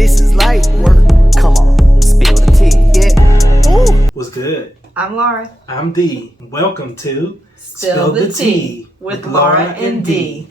This is light work. Come on, spill the tea. Yeah. Ooh. What's good? I'm Laura. I'm Dee. Welcome to Spill the Tea with Laura and Dee.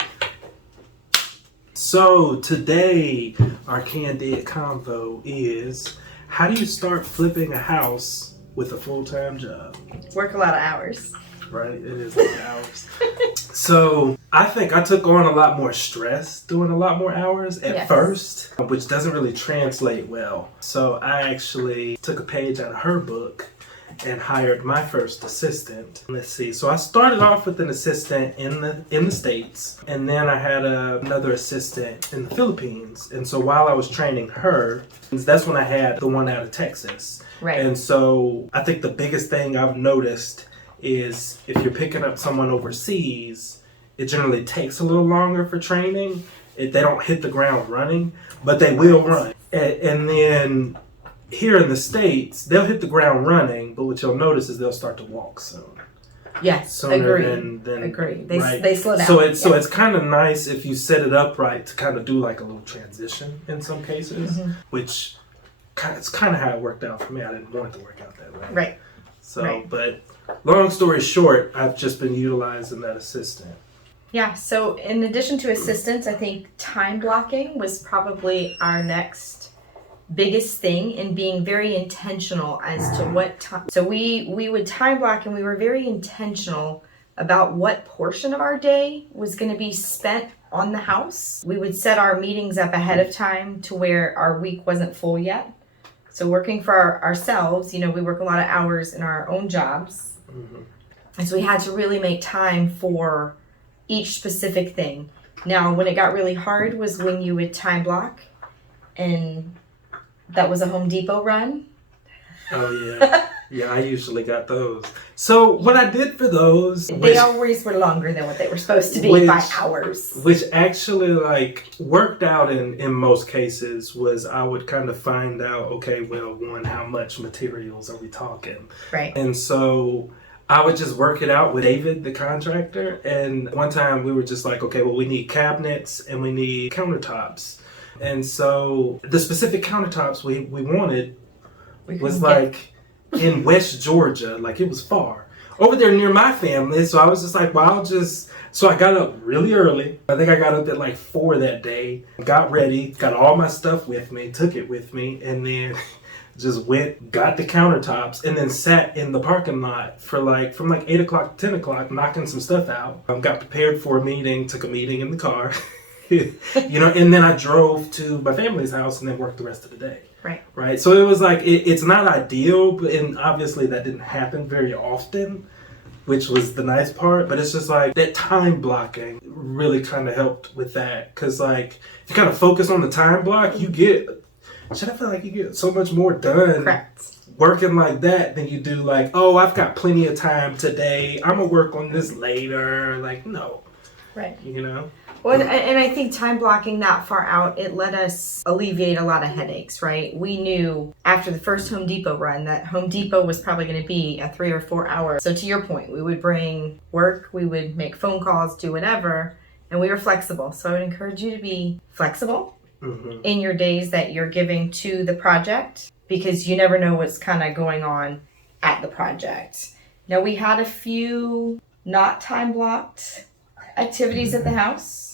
So today our candid convo is, how do you start flipping a house with a full-time job? Work a lot of hours. Right, it is a lot of hours. So I think I took on a lot more stress doing a lot more hours at first, which doesn't really translate well. So I actually took a page out of her book and hired my first assistant. Let's see. So I started off with an assistant in the States, and then I had another assistant in the Philippines. And so while I was training her, that's when I had the one out of Texas. Right. And so I think the biggest thing I've noticed is if you're picking up someone overseas, it generally takes a little longer for training. They don't hit the ground running, but they will run. And then here in the States, they'll hit the ground running, but what you'll notice is they'll start to walk soon. Yes, Sooner agree. than Agree. right? They slow down. So it's kind of nice if you set it up right to kind of do like a little transition in some cases, which it's kind of how it worked out for me. I didn't want it to work out that way. Right. So, but long story short, I've just been utilizing that assistant. Yeah, so in addition to assistants, I think time blocking was probably our next biggest thing, in being very intentional as to what time. So we would time block, and we were very intentional about what portion of our day was going to be spent on the house. We would set our meetings up ahead of time to where our week wasn't full yet. So working for ourselves, we work a lot of hours in our own jobs. Mm-hmm. And so we had to really make time for each specific thing. Now, when it got really hard was when you would time block, and that was a Home Depot run. Oh, yeah. Yeah, I usually got those. So what I did for those... They always were longer than what they were supposed to be by hours. Which actually worked out in most cases was I would kind of find out, okay, well, one, how much materials are we talking? Right. And so I would just work it out with David, the contractor. And one time we were just like, okay, well, we need cabinets and we need countertops. And so the specific countertops we wanted was in West Georgia, it was far. Over there near my family, so I was just like, well, so I got up really early. I think I got up at 4 that day, got ready, got all my stuff with me, took it with me, and then just went, got the countertops, and then sat in the parking lot for from 8 o'clock to 10 o'clock, knocking some stuff out. Got prepared for a meeting, took a meeting in the car, and then I drove to my family's house and then worked the rest of the day. Right. So it was it's not ideal, and obviously that didn't happen very often, which was the nice part. But it's just that time blocking really kind of helped with that. Because if you kind of focus on the time block, I feel like you get so much more done. Correct. Working like that than you do I've got plenty of time today, I'm going to work on this later. No. Right. Well, and I think time blocking that far out, it let us alleviate a lot of headaches, right? We knew after the first Home Depot run that Home Depot was probably going to be a 3 or 4 hour. So to your point, we would bring work, we would make phone calls, do whatever, and we were flexible. So I would encourage you to be flexible in your days that you're giving to the project, because you never know what's kind of going on at the project. Now, we had a few not time blocked activities at the house.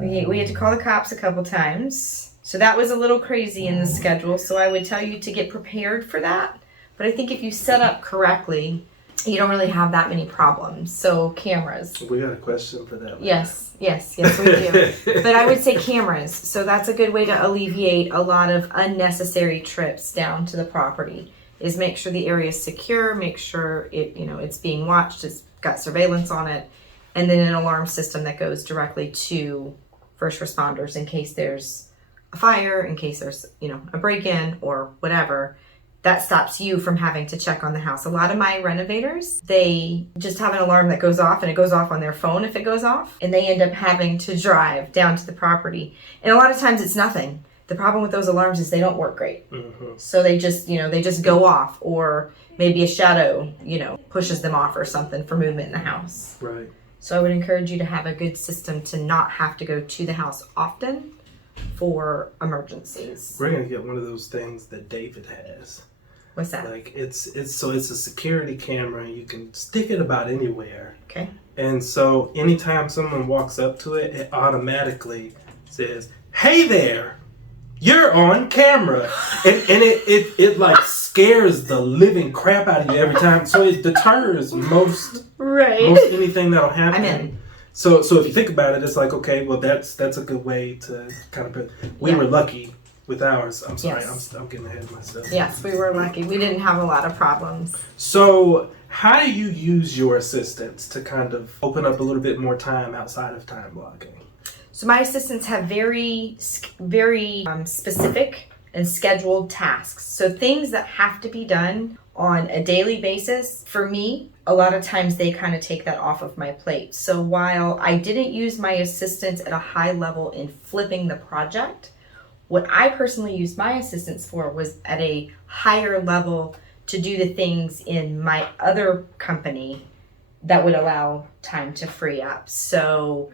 We had to call the cops a couple times. So that was a little crazy in the schedule. So I would tell you to get prepared for that. But I think if you set up correctly, you don't really have that many problems. So cameras. We got a question for that. Yes, we do. But I would say cameras. So that's a good way to alleviate a lot of unnecessary trips down to the property. Is make sure the area is secure, make sure it's being watched, it's got surveillance on it. And then an alarm system that goes directly to first responders in case there's a fire, in case there's, a break-in or whatever. That stops you from having to check on the house. A lot of my renovators, they just have an alarm that goes off, and it goes off on their phone if it goes off. And they end up having to drive down to the property. And a lot of times it's nothing. The problem with those alarms is they don't work great. So they just go off, or maybe a shadow, pushes them off or something for movement in the house. Right. So I would encourage you to have a good system to not have to go to the house often, for emergencies. We're gonna get one of those things that David has. What's that? Like it's a security camera, and you can stick it about anywhere. Okay. And so anytime someone walks up to it, it automatically says, "Hey there, you're on camera," and it like scares the living crap out of you every time. So it deters most anything that'll happen. I'm in. So if you think about it, it's like, okay, well that's a good way to kind of we were lucky with ours. I'm sorry, Yes. I'm getting ahead of myself. Yes, we were lucky. We didn't have a lot of problems. So how do you use your assistants to kind of open up a little bit more time outside of time blocking? So my assistants have very specific and scheduled tasks. So things that have to be done on a daily basis. For me, a lot of times they kind of take that off of my plate. So while I didn't use my assistants at a high level in flipping the project, what I personally used my assistants for was at a higher level to do the things in my other company that would allow time to free up. So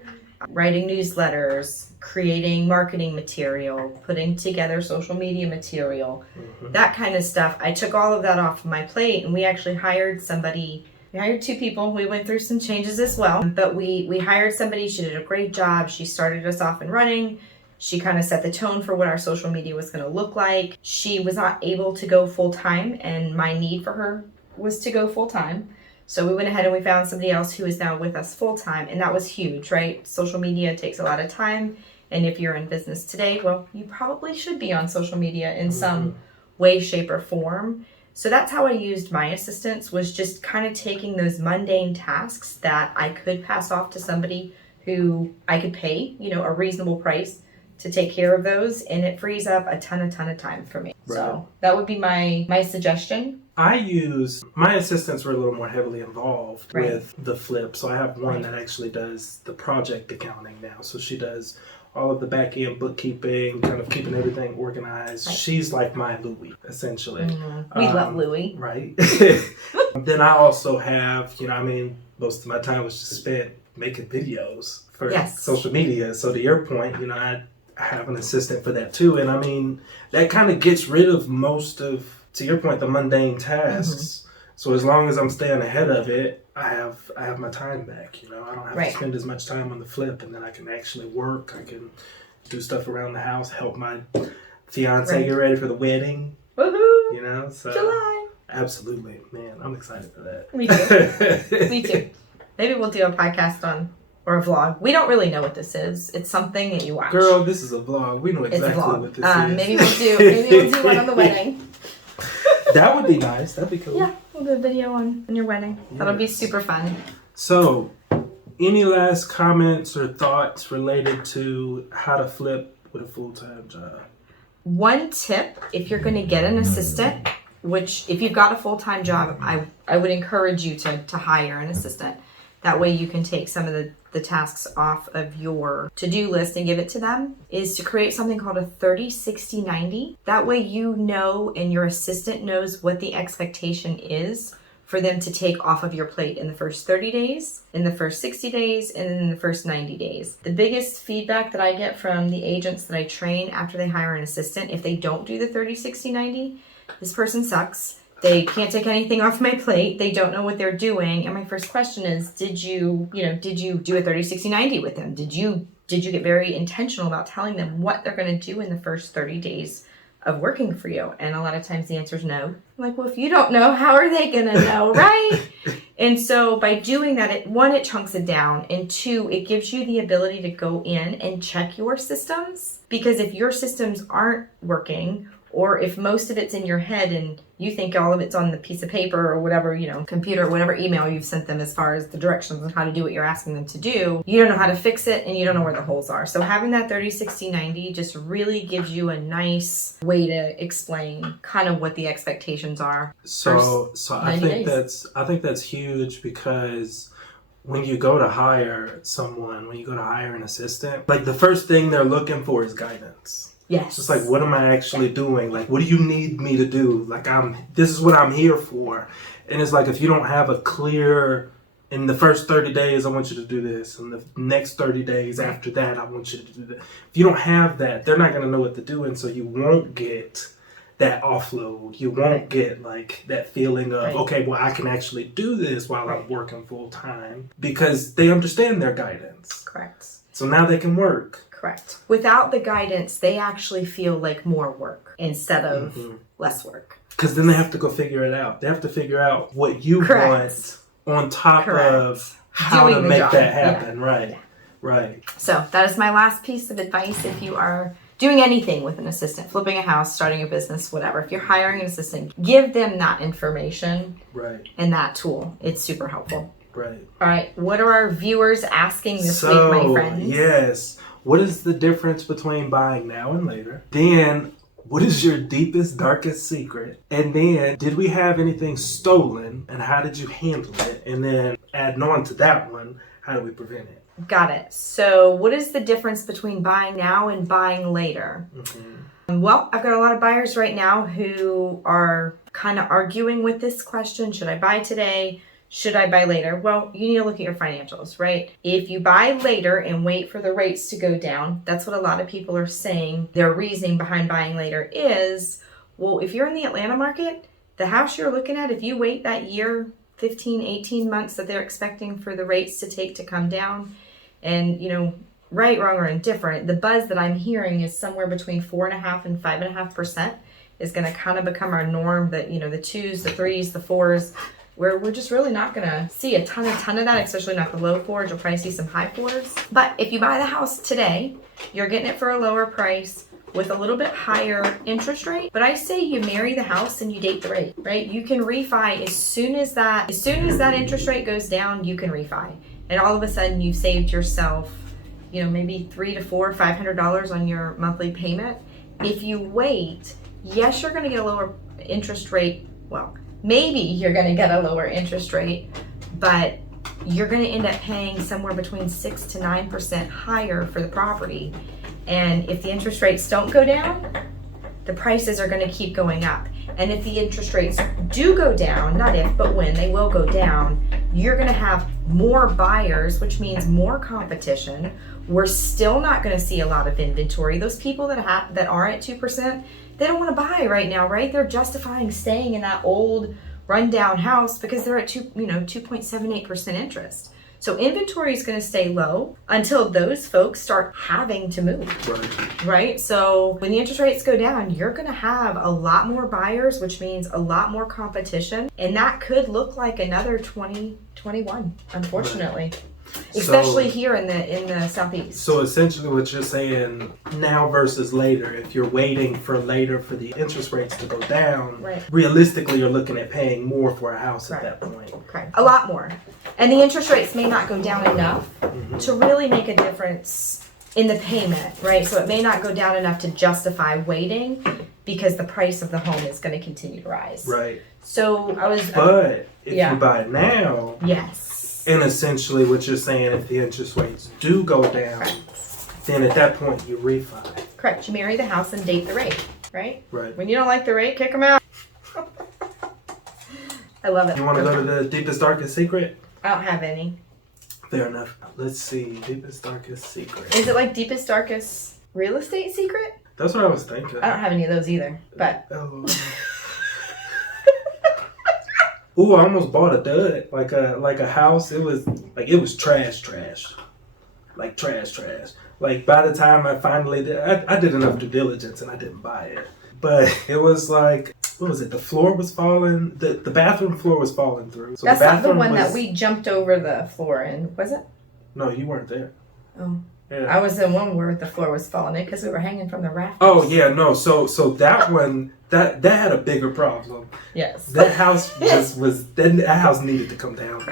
writing newsletters, creating marketing material, putting together social media material, that kind of stuff. I took all of that off of my plate, and we actually hired somebody. We hired 2 people. We went through some changes as well, but we hired somebody. She did a great job. She started us off and running. She kind of set the tone for what our social media was going to look like. She was not able to go full time, and my need for her was to go full time. So we went ahead and we found somebody else who is now with us full time, and that was huge, right? Social media takes a lot of time, and if you're in business today, well, you probably should be on social media in some way, shape, or form. So that's how I used my assistants, was just kind of taking those mundane tasks that I could pass off to somebody who I could pay, a reasonable price to take care of those, and it frees up a ton of time for me. Right. So that would be my suggestion. My assistants were a little more heavily involved with the flip. So I have one that actually does the project accounting now. So she does all of the back end bookkeeping, kind of keeping everything organized. Right. She's like my Louie, essentially. We love Louie. Right. Then I also have, most of my time was just spent making videos for social media. So to your point, I have an assistant for that too. And that kind of gets rid of most of, to your point, the mundane tasks. So as long as I'm staying ahead of it, I have my time back. I don't have to spend as much time on the flip, and then I can actually work. I can do stuff around the house, help my fiance get ready for the wedding. Woohoo! So July. Absolutely, man. I'm excited for that. Me too. Me too. Maybe we'll do a podcast or a vlog. We don't really know what this is. It's something that you watch. Girl, this is a vlog. We know exactly what this is. Maybe we'll do one on the wedding. That would be nice. That'd be cool. Yeah, we'll do a video on your wedding. That'll be super fun. So, any last comments or thoughts related to how to flip with a full-time job? One tip, if you're going to get an assistant, which if you've got a full-time job, I would encourage you to hire an assistant. That way you can take some of the tasks off of your to-do list and give it to them, is to create something called a 30-60-90. That way and your assistant knows what the expectation is for them to take off of your plate in the first 30 days, in the first 60 days, and then in the first 90 days. The biggest feedback that I get from the agents that I train after they hire an assistant, if they don't do the 30-60-90, this person sucks. They can't take anything off my plate. They don't know what they're doing. And my first question is, did you do a 30-60-90 with them? Did you get very intentional about telling them what they're going to do in the first 30 days of working for you? And a lot of times the answer is no. I'm like, well, if you don't know, how are they going to know, right? And so by doing that, it chunks it down. And 2, it gives you the ability to go in and check your systems. Because if your systems aren't working, or if most of it's in your head and you think all of it's on the piece of paper or whatever, computer, whatever email you've sent them as far as the directions on how to do what you're asking them to do, you don't know how to fix it and you don't know where the holes are. So having that 30-60-90 just really gives you a nice way to explain kind of what the expectations are. So I think that's huge, because when you go to hire someone, when you go to hire an assistant, like the first thing they're looking for is guidance. Yes. It's just like, what am I actually doing? Like, what do you need me to do? Like, this is what I'm here for. And it's like, if you don't have a clear in the first 30 days, I want you to do this. And the next 30 days after that, I want you to do that. If you don't have that, they're not going to know what to do. And so you won't get that offload. You won't get like that feeling of, okay, well, I can actually do this while I'm working full time, because they understand their guidance. Correct. So now they can work. Correct. Without the guidance, they actually feel like more work instead of less work. Because then they have to go figure it out. They have to figure out what you want on top of how to make that happen. Right. Right. So that is my last piece of advice. If you are doing anything with an assistant, flipping a house, starting a business, whatever, if you're hiring an assistant, give them that information and that tool. It's super helpful. Right. All right. What are our viewers asking this week, my friends? Yes. What is the difference between buying now and later? Then, what is your deepest, darkest secret? And then, did we have anything stolen? And how did you handle it? And then, adding on to that one, how do we prevent it? Got it. So, what is the difference between buying now and buying later? Well, I've got a lot of buyers right now who are kind of arguing with this question. Should I buy today? Should I buy later? Well, you need to look at your financials, right? If you buy later and wait for the rates to go down, that's what a lot of people are saying. Their reasoning behind buying later is, well, if you're in the Atlanta market, the house you're looking at, if you wait that year, 15, 18 months that they're expecting for the rates to take to come down, and, you know, right, wrong, or indifferent, the buzz that I'm hearing is somewhere between 4.5% and 5.5% is going to kind of become our norm. That, you know, the 2s, the 3s, the 4s, where we're just really not going to see a ton of that, especially not the low 4s. You'll probably see some high 4s. But if you buy the house today, you're getting it for a lower price with a little bit higher interest rate. But I say you marry the house and you date the rate, right? You can refi as soon as that interest rate goes down, you can refi. And all of a sudden you've saved yourself, you know, maybe $300 to $500 on your monthly payment. If you wait, yes, you're going to get a lower interest rate. Well, maybe you're going to get a lower interest rate, but you're going to end up paying somewhere between 6 to 9% higher for the property. And if the interest rates don't go down, the prices are going to keep going up. And if the interest rates do go down, not if, but when they will go down, you're going to have more buyers, which means more competition. We're still not going to see a lot of inventory. Those people that are at 2%, they don't want to buy right now, right? They're justifying staying in that old rundown house because they're at 2.78% interest. So inventory is going to stay low until those folks start having to move, right? So when the interest rates go down, you're going to have a lot more buyers, which means a lot more competition. And that could look like another 2021, unfortunately. Right. Especially here in the Southeast. So essentially what you're saying, now versus later, if you're waiting for later for the interest rates to go down, realistically you're looking at paying more for a house at that point. Okay. A lot more. And the interest rates may not go down enough to really make a difference in the payment, right? So it may not go down enough to justify waiting because the price of the home is going to continue to rise. Right. So But if you buy now... Yes. And essentially what you're saying, if the interest rates do go down, then at that point you refi. Correct. You marry the house and date the rate, right? Right. When you don't like the rate, kick them out. I love it. You want to go to the deepest, darkest secret? I don't have any. Fair enough. Let's see. Deepest, darkest secret. Is it like deepest, darkest real estate secret? That's what I was thinking. I don't have any of those either, but... Ooh, I almost bought a dud, like a house. It was trash. Like trash. Like by the time I finally did, I did enough due diligence and I didn't buy it. But it was like, what was it? The floor was falling. The bathroom floor was falling through. So that's not the one that we jumped over the floor in, was it? No, you weren't there. Oh. Yeah. I was in one where the floor was falling in because we were hanging from the rafters. Oh yeah, no. So that one that had a bigger problem. Yes. That house that house needed to come down.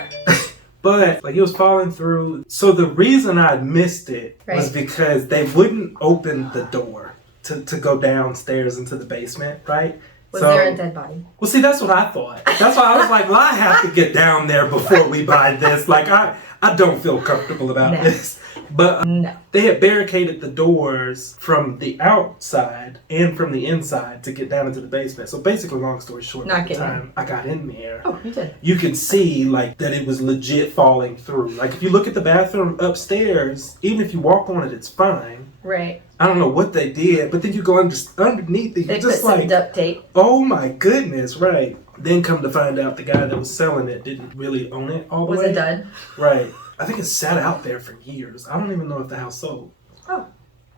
But like it was falling through. So the reason I missed it was because they wouldn't open the door to go downstairs into the basement, right? Was there a dead body? Well, see, that's what I thought. That's why I was like, well, I have to get down there before we buy this. Like I don't feel comfortable about this. But No. they had barricaded the doors from the outside and from the inside to get down into the basement. So basically, long story short, Not by the getting time I got in there, Oh, you did. you could see like that it was legit falling through. Like if you look at the bathroom upstairs, even if you walk on it, it's fine. Right. I don't know what they did, but then you go underneath it, They you're put just some like, duct tape. oh my goodness, right. Then come to find out the guy that was selling it didn't really own it all the Was way. a dud. Right. I think it sat out there for years. I don't even know if the house sold. Oh.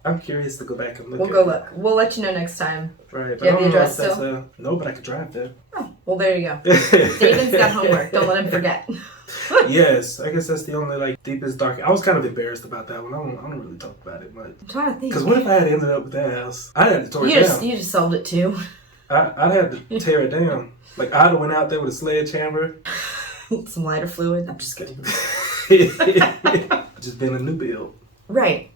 I'm curious to go back and look We'll at go it. look. We'll let you know next time. Right. Do you have the I don't know address if that's still? no, but I could drive there. Oh, well, there you go. David's got homework. Don't let him forget. Yes, I guess that's the only like deepest dark. I was kind of embarrassed about that one. I don't really talk about it much. I'm trying to think. Because what if I had ended up with that house? I had to tear it down. You just sold it too. I'd have to tear it down. Like I'd have went out there with a sledgehammer. Some lighter fluid. I'm just kidding. Just been a new build. Right.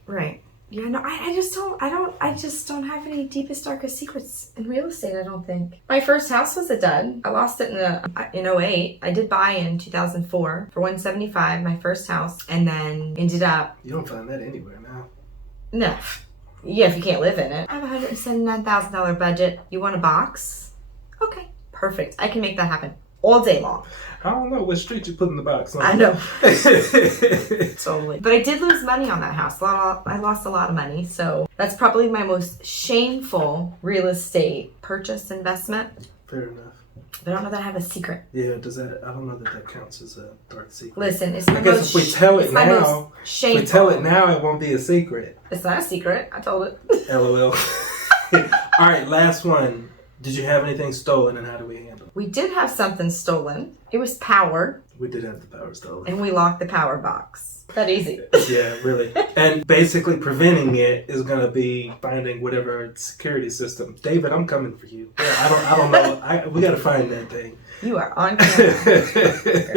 Yeah, no, I just don't have any deepest, darkest secrets in real estate, I don't think. My first house was a dud. I lost it in 08. I did buy in 2004 for $175, my first house, and then ended up... You don't find that anywhere now. No. Yeah, if you can't live in it. I have a $179,000 budget. You want a box? Okay, perfect. I can make that happen all day long. I don't know what street you put in the box on. I know. Totally. But I did lose money on that house. I lost a lot of money. So that's probably my most shameful real estate purchase investment. Fair enough. But I don't know that I have a secret. Yeah, does that? I don't know that counts as a dark secret. Listen, it's my I guess most, if we tell it it's my most now, shameful. if we tell it now, it won't be a secret. It's not a secret. I told it. LOL. All right, last one. Did you have anything stolen, and how do we handle it? We did have something stolen. It was power, We did have the power stolen. and we locked the power box. That easy. Yeah, really. And basically preventing it is going to be finding whatever security system. David, I'm coming for you. Yeah, I don't know. We got to find that thing. You are on camera.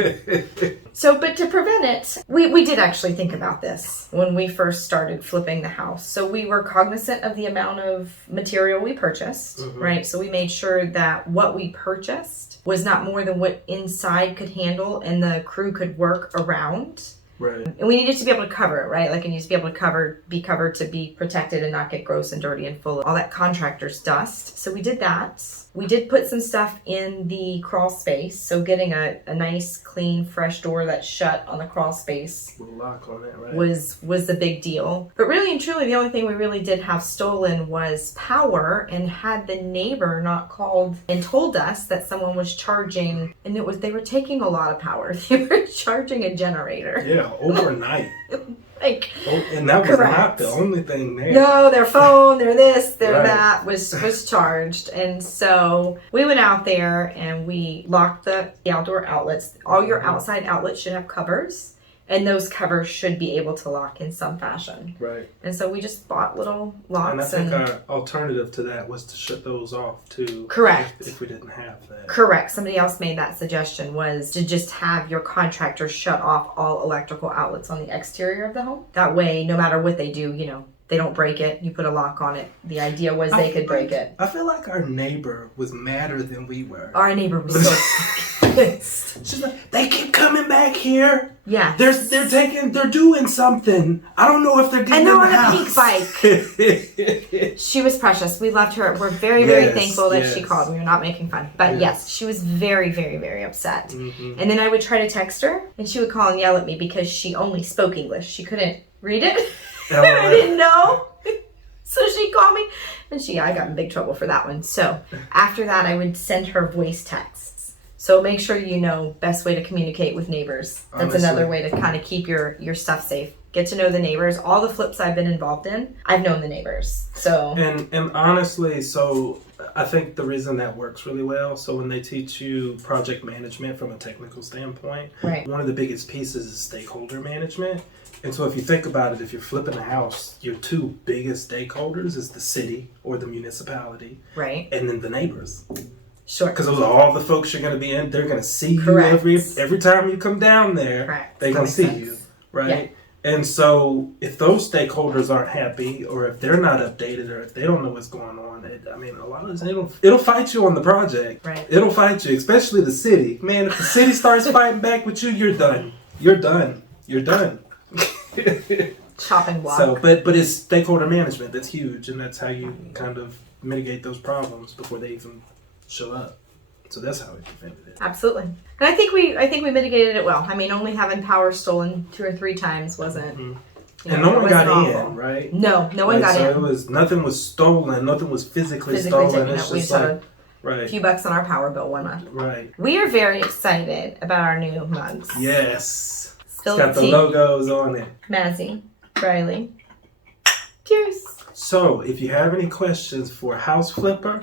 So, but to prevent it, we did actually think about this when we first started flipping the house. So we were cognizant of the amount of material we purchased, right? So we made sure that what we purchased was not more than what inside could handle and the crew could work around. Right. And we needed to be able to cover it, right? Like it needs to be able to be covered to be protected and not get gross and dirty and full of all that contractor's dust. So we did that. We did put some stuff in the crawl space. So getting a nice, clean, fresh door that's shut on the crawl space With a lock on it, right? was the big deal. But really and truly, the only thing we really did have stolen was power. And had the neighbor not called and told us that someone was charging, and they were taking a lot of power. They were charging a generator. Yeah, overnight. Like, And that was correct. not the only thing there. no, their phone, their this, their Right. that was charged. And so we went out there and we locked the outdoor outlets. All your outside outlets should have covers, and those covers should be able to lock in some fashion. Right. And so we just bought little And I locks. think our alternative to that was to shut those off too. Correct. If we didn't have that. Correct. Somebody else made that suggestion, was to just have your contractor shut off all electrical outlets on the exterior of the home. That way, no matter what they do, they don't break it. You put a lock on it. The idea was they could break it. I feel like our neighbor was madder than we were. Our neighbor was so pissed. She's like, they keep coming back here. Yeah. They're doing something. I don't know if they're getting And they're in on the a house. pink bike. She was precious. We loved her. We're very, very Yes, thankful that she yes. called. We were not making fun. But yes, she was very, very, very upset. And then I would try to text her, and she would call and yell at me because she only spoke English. She couldn't read it. I didn't know. So she called me, and I got in big trouble for that one. So after that, I would send her voice texts. So make sure you know best way to communicate with neighbors. That's Honestly. another way to kind of keep your stuff safe. Get to know the neighbors. All the flips I've been involved in, I've known the neighbors. So And honestly, so I think the reason that works really well, so when they teach you project management from a technical standpoint, right. one of the biggest pieces is stakeholder management. And so if you think about it, if you're flipping a house, your two biggest stakeholders is the city or the municipality, Right. and then the neighbors. Sure. Because those are all the folks you're going to be in. They're going to see you Correct. every time you come down there. Correct. They're That going to makes see sense. you, right? And so if those stakeholders aren't happy, or if they're not updated, or if they don't know what's going on, a lot of this, it'll fight you on the project. Right. It'll fight you, especially the city. Man, if the city starts fighting back with you, you're done. You're done. You're done. chopping block. So, but it's stakeholder management that's huge, and that's how you kind of mitigate those problems before they even show up. So that's how we prevented it. Absolutely, and I think we mitigated it well. I mean, only having power stolen 2 or 3 times wasn't. And no one got awful. in, right? No one got so in. It was nothing was stolen. Nothing was physically Physically stolen. taken It's out. We just just like had right, a few bucks on our power bill one month. right. We are very excited about our new mugs. Yes, Spill it's got the tea. logos on it. Mazzy, Riley. Cheers. So, if you have any questions for a house flipper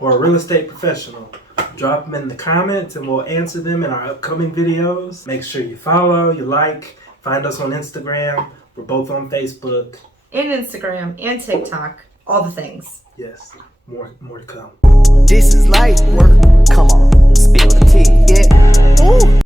or a real estate professional, drop them in the comments and we'll answer them in our upcoming videos. Make sure you follow, you like, find us on Instagram. We're both on Facebook. And Instagram and TikTok. All the things. Yes, more to come. This is light work. Come on, spill the tea. Yeah. Ooh.